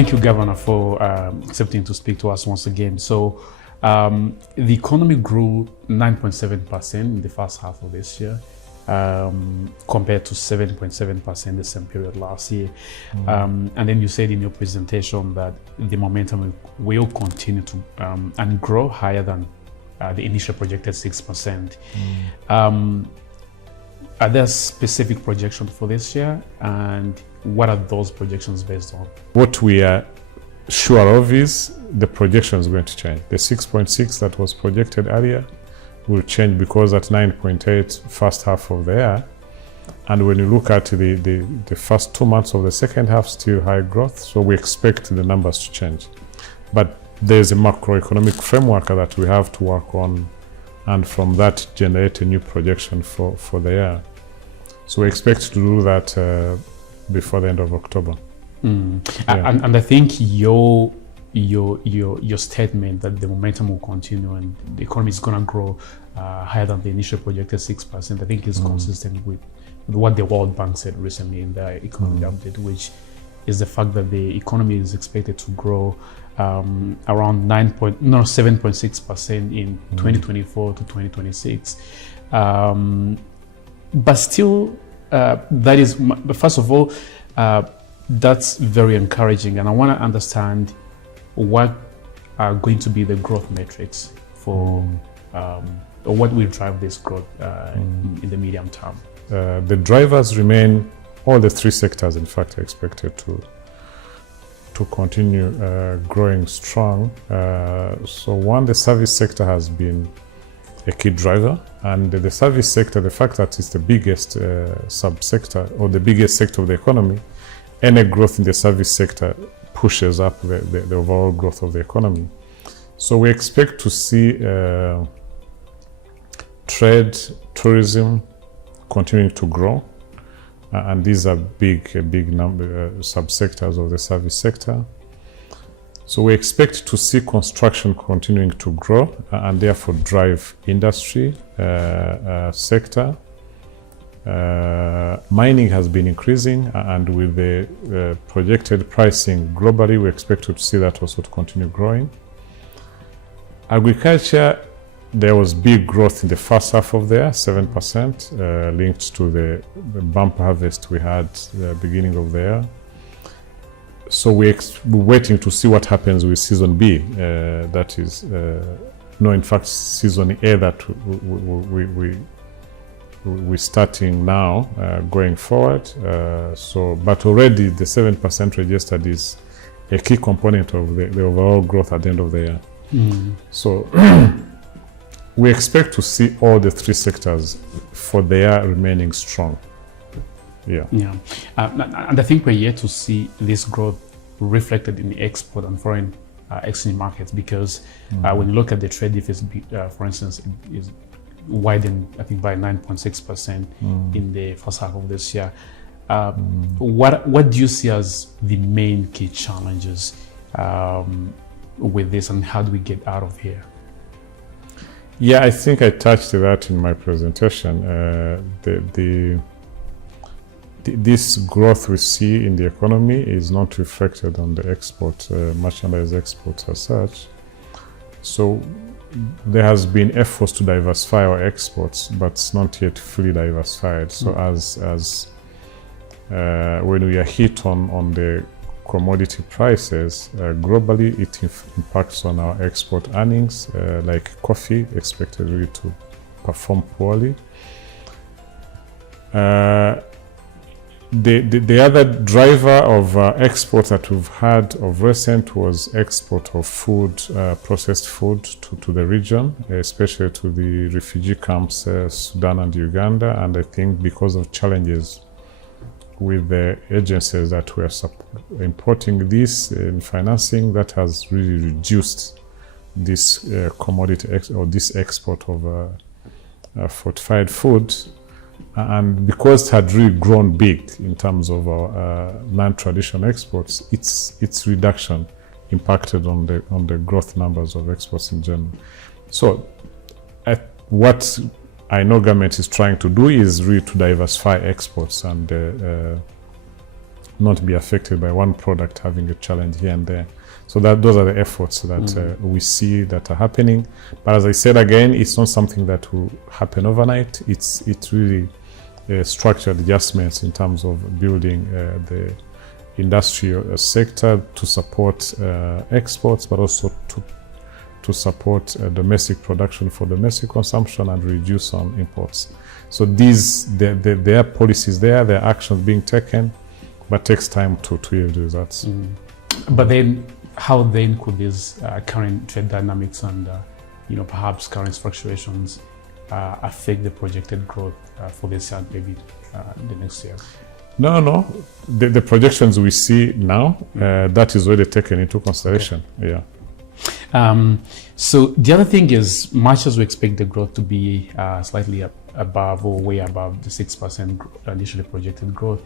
Thank you, Governor, for accepting to speak to us once again. So, the economy grew 9.7% in the first half of this year, compared to 7.7% the same period last year. And then you said in your presentation that the momentum will continue to and grow higher than the initial projected 6%. Are there specific projections for this year, and what are those projections based on? What we are sure of is the projection is going to change. The 6.6 that was projected earlier will change because at 9.8 first half of the year, and when you look at the first 2 months of the second half, still high growth, so we expect the numbers to change. But there's a macroeconomic framework that we have to work on, and from that generate a new projection for the year. So we expect to do that before the end of October. Yeah. And I think your statement that the momentum will continue and the economy is going to grow higher than the initial projected 6%, I think is consistent with what the World Bank said recently in their economy update, which is the fact that the economy is expected to grow around 7.6% in 2024 to 2026. But still, that is, first of all, that's very encouraging, and I want to understand what are going to be the growth metrics for, or what will drive this growth in the medium term. The drivers remain, all the three sectors, in fact, are expected to continue growing strong. So one, the service sector has been a key driver, and the service sector, the fact that it's the biggest subsector or the biggest sector of the economy, any growth in the service sector pushes up the overall growth of the economy. So we expect to see trade, tourism continuing to grow, and these are big number subsectors of the service sector. So we expect to see construction continuing to grow and therefore drive industry sector. Mining has been increasing, and with the projected pricing globally, we expect to see that also to continue growing. Agriculture, there was big growth in the first half of the year, 7%, linked to the bumper harvest we had beginning of the year. So we're waiting to see what happens with season B. That is, no, in fact, season A that we're starting now, going forward. But already the 7% registered is a key component of the overall growth at the end of the year. So we expect to see all the three sectors for the year remaining strong. And I think we're yet to see this growth reflected in the export and foreign exchange markets, because when you look at the trade deficit, for instance, it is widened, I think, by 9.6% in the first half of this year. What do you see as the main key challenges with this, and how do we get out of here? Yeah, I think I touched that in my presentation. This growth we see in the economy is not reflected on the export, merchandise exports as such. So there has been efforts to diversify our exports, but it's not yet fully diversified. So as when we are hit on the commodity prices globally, it impacts on our export earnings, like coffee expected really to perform poorly. The other driver of export that we've had of recent was export of food, processed food to the region, especially to the refugee camps, Sudan and Uganda. And I think because of challenges with the agencies that were importing this in financing, that has really reduced this commodity or this export of fortified food. And because it had really grown big in terms of our non-traditional exports, its reduction impacted on the growth numbers of exports in general. So what I know government is trying to do is really to diversify exports and not be affected by one product having a challenge here and there. So those are the efforts that we see that are happening. But as I said again, it's not something that will happen overnight. It's really structured adjustments in terms of building the industrial sector to support exports, but also to support domestic production for domestic consumption and reduce on imports. So there are policies there are actions being taken, but takes time to yield results. But then, how then could these current trade dynamics and perhaps currency fluctuations affect the projected growth for this year, maybe the next year? No. The projections we see now, that is already taken into consideration. Okay. Yeah. So the other thing is, much as we expect the growth to be slightly above or way above the 6% initially projected growth,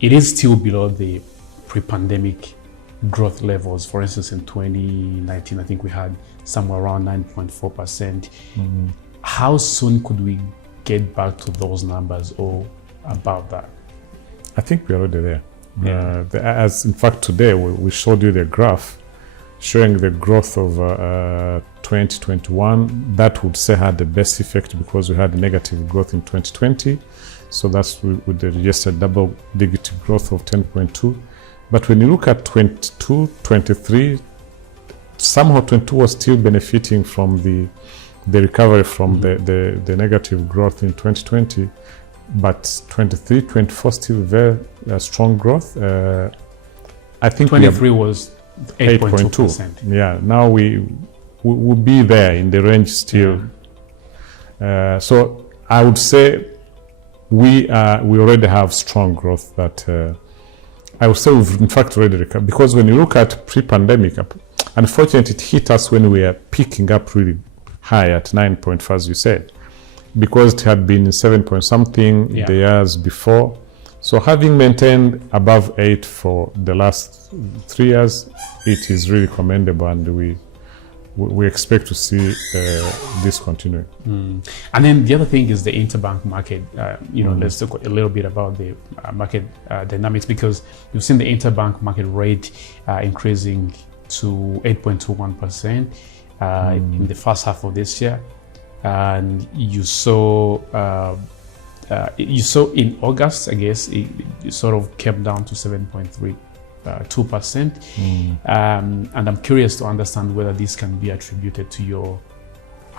it is still below the pre-pandemic growth levels. For instance, in 2019, I think we had somewhere around 9.4%. How soon could we get back to those numbers or above that? I think we're already there. Yeah. As in fact today we showed you the graph showing the growth of 2021. That would say had the best effect because we had negative growth in 2020. So that's with the registered double-digit growth of 10.2. But when you look at 22, 23, somehow 22 was still benefiting from the recovery from the negative growth in 2020. But 23, 24 still very strong growth. I think 23 was 8.2%. Yeah, now we will be there in the range still. So I would say we already have strong growth that I would say we've in fact already recovered. Because when you look at pre-pandemic, unfortunately it hit us when we are picking up really high at 9.5, as you said, because it had been 7 point something the years before. So having maintained above 8 for the last 3 years, it is really commendable, and we expect to see this continuing. And then the other thing is the interbank market. Let's talk a little bit about the market dynamics, because you've seen the interbank market rate increasing to 8.21% in the first half of this year. And you saw in August, I guess, it sort of came down to 7.32%. And I'm curious to understand whether this can be attributed to your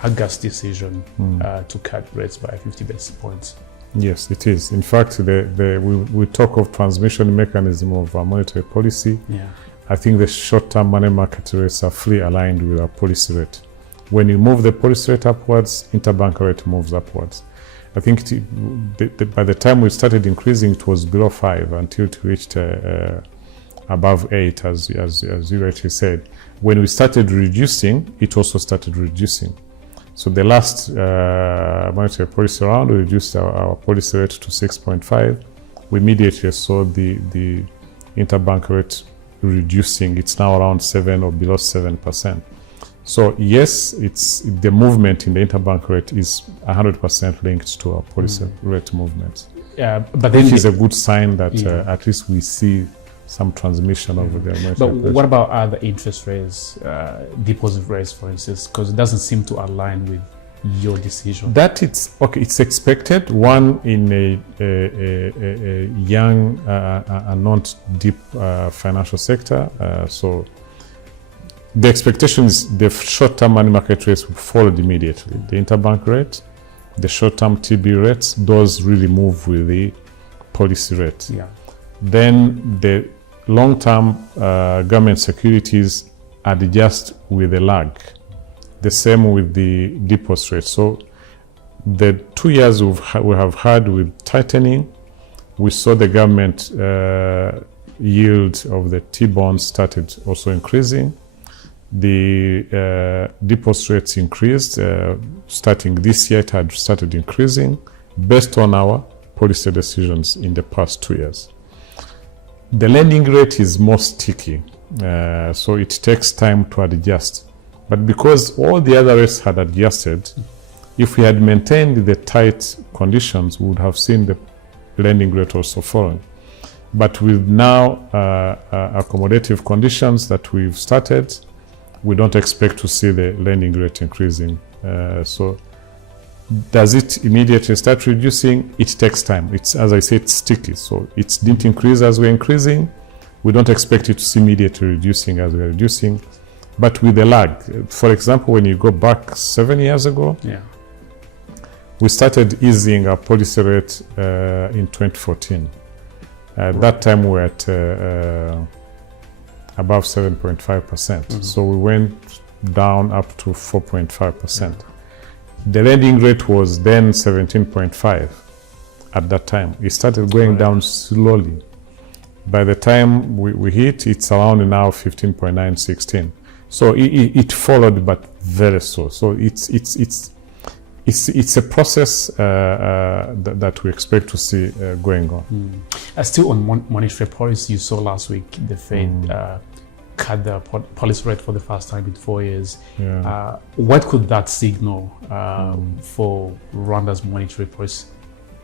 August decision to cut rates by 50 basis points. Yes, it is. In fact, we talk of transmission mechanism of our monetary policy. Yeah. I think the short-term money market rates are fully aligned with our policy rate. When you move the policy rate upwards, interbank rate moves upwards. I think by the time we started increasing, it was below 5 until it reached above 8, as you rightly said. When we started reducing, it also started reducing. So the last monetary policy round, we reduced our policy rate to 6.5. We immediately saw the interbank rate reducing. It's now around 7 or below 7%. So yes, it's the movement in the interbank rate is 100% linked to our policy rate movements. But then which is a good sign that at least we see some transmission over there. But what about other interest rates, deposit rates, for instance? Because it doesn't seem to align with your decision. That it's expected. One, in a young and not deep financial sector. So the expectation is the short-term money market rates will follow immediately. The interbank rate, the short-term TB rates, those really move with the policy rate. Yeah. Then the long-term government securities adjust with a lag. The same with the deposit rate. So the 2 years we have had with tightening, we saw the government yield of the T-bonds started also increasing. The deposit rates increased. Starting this year, it had started increasing based on our policy decisions in the past 2 years. The lending rate is more sticky, so it takes time to adjust. But because all the other rates had adjusted, if we had maintained the tight conditions, we would have seen the lending rate also falling. But with now accommodative conditions that we've started, we don't expect to see the lending rate increasing. So does it immediately start reducing? It takes time. It's, as I said, it's sticky. So it didn't increase as we're increasing. We don't expect it to see immediately reducing as we're reducing, but with a lag. For example, when you go back 7 years ago, we started easing our policy rate in 2014. At that time, we were at above 7.5%. So we went down up to 4.5%. The lending rate was then 17.5 at that time. It started going down slowly. By the time we hit, it's around now 15.9, 16. So it followed, but very slow. So it's a process that we expect to see going on. Still on monetary policy, you saw last week the Fed cut the policy rate for the first time in 4 years. What could that signal for Rwanda's monetary policy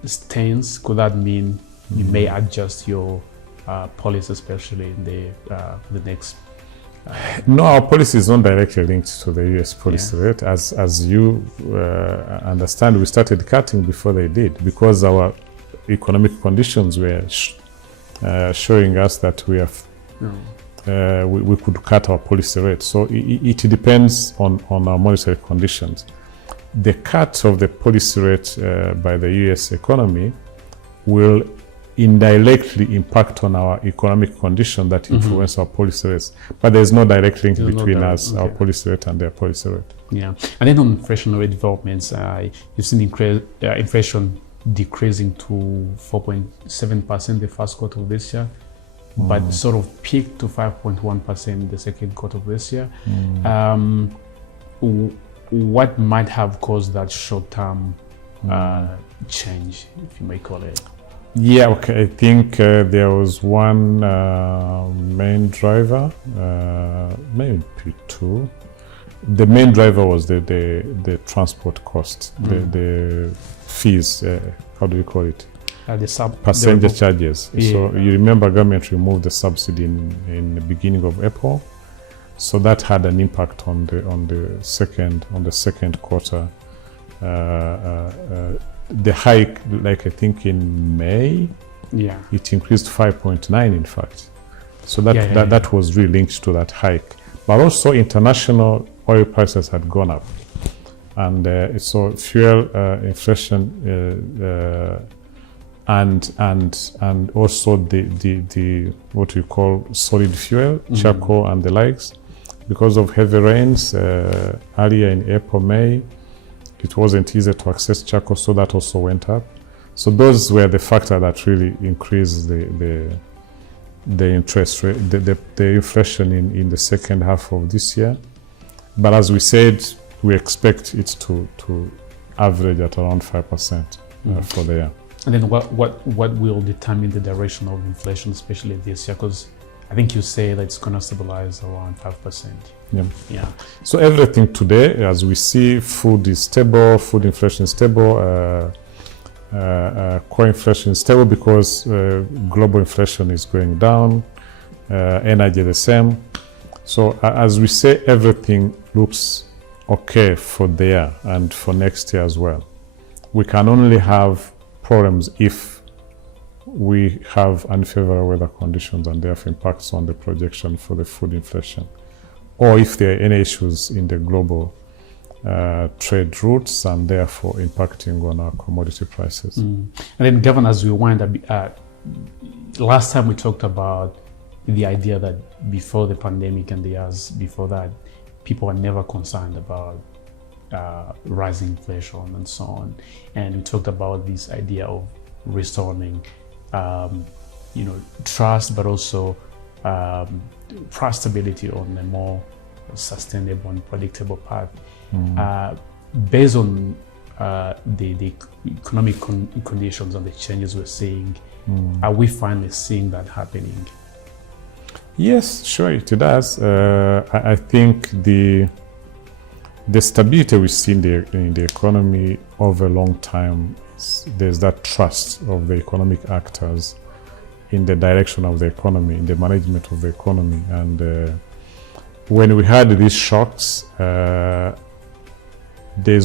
stance? Could that mean you may adjust your policy, especially in the next? No, our policy is not directly linked to the US policy rate. As you understand, we started cutting before they did because our economic conditions were showing us that we could cut our policy rate. So it depends on our monetary conditions. The cut of the policy rate by the US economy will indirectly impact on our economic condition that influence our policy rates. But there's no direct link between us, our policy rate, and their policy rate. Yeah. And then on inflationary developments, you've seen inflation decreasing to 4.7% the first quarter of this year, but sort of peaked to 5.1% in the second quarter of this year. What might have caused that short-term change, if you may call it? Yeah, okay. I think there was one main driver, maybe two. The main driver was the transport cost, the fees. How do you call it? Passenger charges. Yeah. So you remember, government removed the subsidy in the beginning of April, so that had an impact on the second quarter. The hike, like I think in May, it increased 5.9 in fact. So that was really linked to that hike. But also international oil prices had gone up, and so fuel inflation and also the what we call solid fuel, charcoal and the likes, because of heavy rains earlier in April, May. It wasn't easy to access charcoal, so that also went up. So those were the factors that really increased the interest rate, the inflation in the second half of this year. But as we said, we expect it to average at around 5% for the year. And then what will determine the direction of inflation, especially this year? Because I think you say that it's going to stabilize around 5%. Yeah. So everything today, as we see, food is stable, food inflation is stable, core inflation is stable because global inflation is going down, energy the same. So as we say, everything looks okay for the year and for next year as well. We can only have problems if we have unfavorable weather conditions and therefore impacts on the projection for the food inflation, or if there are any issues in the global trade routes and therefore impacting on our commodity prices. And then, Governor, as we wind up, last time we talked about the idea that before the pandemic and the years before that, people are never concerned about rising inflation and so on. And we talked about this idea of restoring trust, but also price stability on a more sustainable and predictable path. Based on the economic conditions and the changes we're seeing, are we finally seeing that happening? Yes, sure, it does. I think the stability we see in the economy over a long time, there's that trust of the economic actors in the direction of the economy, in the management of the economy. And when we had these shocks, there's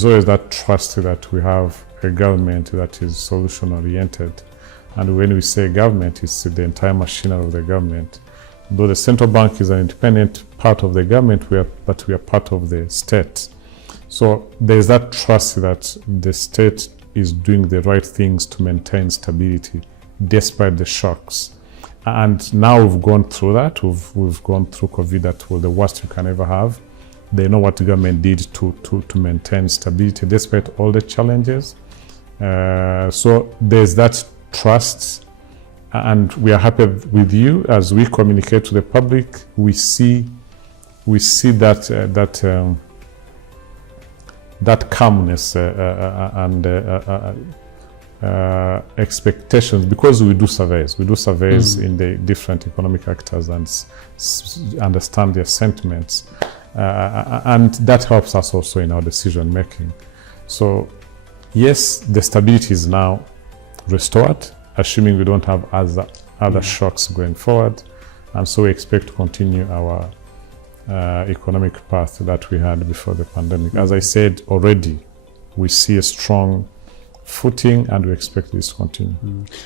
always that trust that we have a government that is solution-oriented. And when we say government, it's the entire machinery of the government. Though the central bank is an independent part of the government, but we are part of the state. So there's that trust that the state is doing the right things to maintain stability despite the shocks. And now we've gone through that. We've gone through COVID, that was the worst you can ever have. They know what the government did to maintain stability despite all the challenges. So there's that trust, and we are happy with you as we communicate to the public. We see that that calmness and expectations, because we do surveys. We do surveys in the different economic actors and understand their sentiments, and that helps us also in our decision making. So yes, the stability is now restored, assuming we don't have other shocks going forward, and so we expect to continue our economic path that we had before the pandemic. As I said already, we see a strong footing, and we expect this to continue.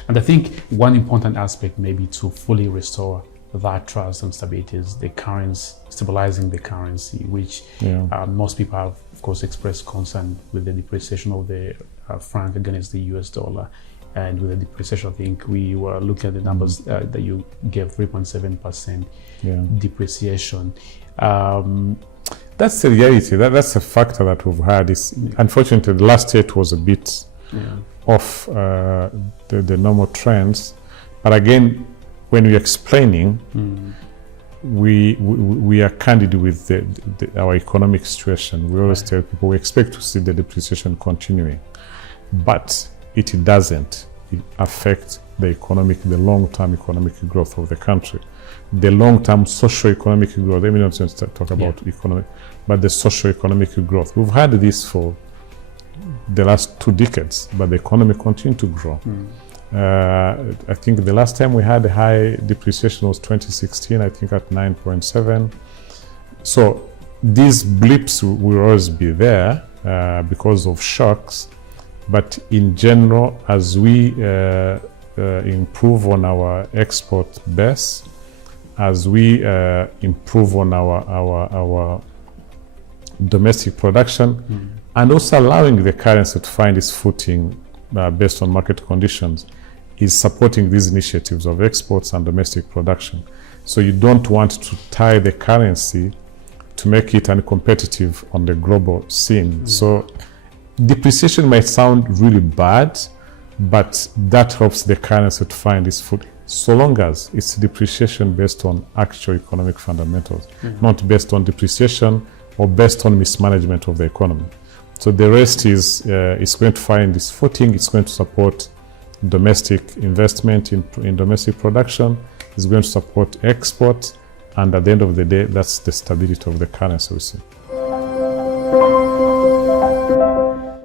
And I think one important aspect maybe to fully restore that trust and stability is the currency, stabilizing the currency, which most people have, of course, expressed concern with the depreciation of the franc against the US dollar. And with the depreciation, I think we were looking at the numbers that you gave, 3.7% depreciation. That's the reality. That's a factor that we've had. Unfortunately, last year it was a bit off the normal trends. But again, when we're explaining, we are candid with our economic situation. We always tell people we expect to see the depreciation continuing, but it doesn't affect the long-term economic growth of the country. The long-term socio-economic growth, let me not just talk about economic, but the socio-economic growth. We've had this for the last 2 decades, but the economy continued to grow. I think the last time we had a high depreciation was 2016, I think at 9.7. So these blips will always be there because of shocks. But in general, as we improve on our export base, as we improve on our domestic production, and also allowing the currency to find its footing based on market conditions, is supporting these initiatives of exports and domestic production. So you don't want to tie the currency to make it uncompetitive on the global scene. So depreciation might sound really bad, but that helps the currency to find its footing, so long as it's depreciation based on actual economic fundamentals, not based on depreciation or based on mismanagement of the economy. So the rest is going to find its footing. It's going to support domestic investment in domestic production. It's going to support export, and at the end of the day, that's the stability of the currency we see.